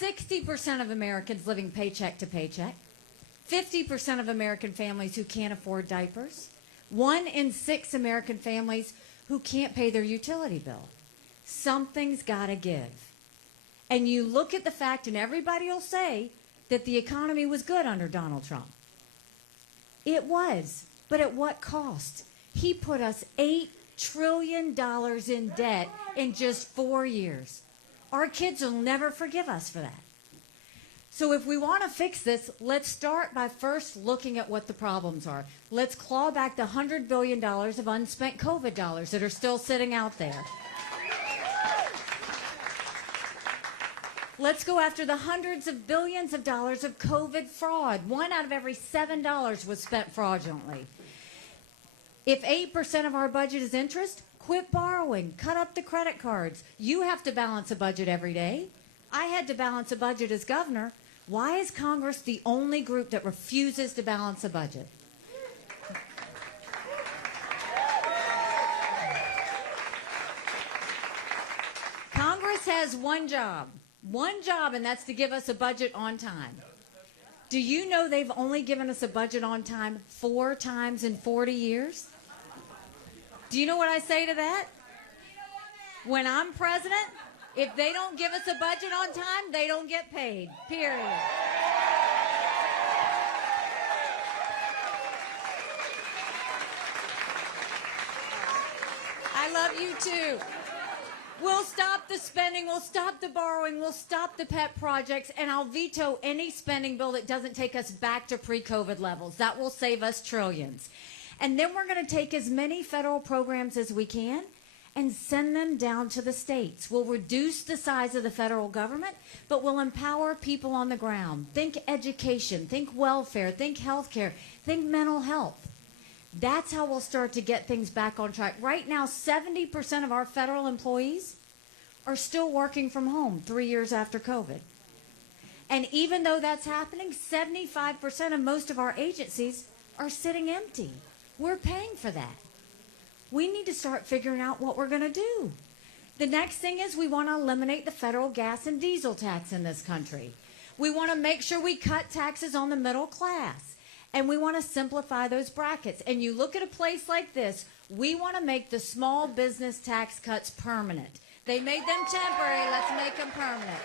60% of Americans living paycheck to paycheck, 50% of American families who can't afford diapers, 1 in 6 American families who can't pay their utility bill. Something's got to give. And you look at the fact, and everybody will say that the economy was good under Donald Trump. It was, but at what cost? He put us $8 trillion in debt in just 4 years. Our kids will never forgive us for that. So if we want to fix this, let's start by first looking at what the problems are. Let's claw back the $100 billion of unspent COVID dollars that are still sitting out there. Let's go after the hundreds of billions of dollars of COVID fraud. 1 out of every $7 was spent fraudulently. If 8% of our budget is interest, quit borrowing, cut up the credit cards. You have to balance a budget every day. I had to balance a budget as governor. Why is Congress the only group that refuses to balance a budget? Congress has one job, and that's to give us a budget on time. Do you know they've only given us a budget on time 4 times in 40 years? Do you know what I say to that? When I'm president, if they don't give us a budget on time, they don't get paid, period. I love you too. We'll stop the spending, we'll stop the borrowing, we'll stop the pet projects, and I'll veto any spending bill that doesn't take us back to pre-COVID levels. That will save us trillions. And then we're going to take as many federal programs as we can and send them down to the states. We'll reduce the size of the federal government, but we'll empower people on the ground. Think education, think welfare, think healthcare, think mental health. That's how we'll start to get things back on track. Right now, 70% of our federal employees are still working from home 3 years after COVID. And even though that's happening, 75% of most of our agencies are sitting empty. We're paying for that. We need to start figuring out what we're going to do. The next thing is we want to eliminate the federal gas and diesel tax in this country. We want to make sure we cut taxes on the middle class. And we want to simplify those brackets. And you look at a place like this, we want to make the small business tax cuts permanent. They made them temporary, let's make them permanent.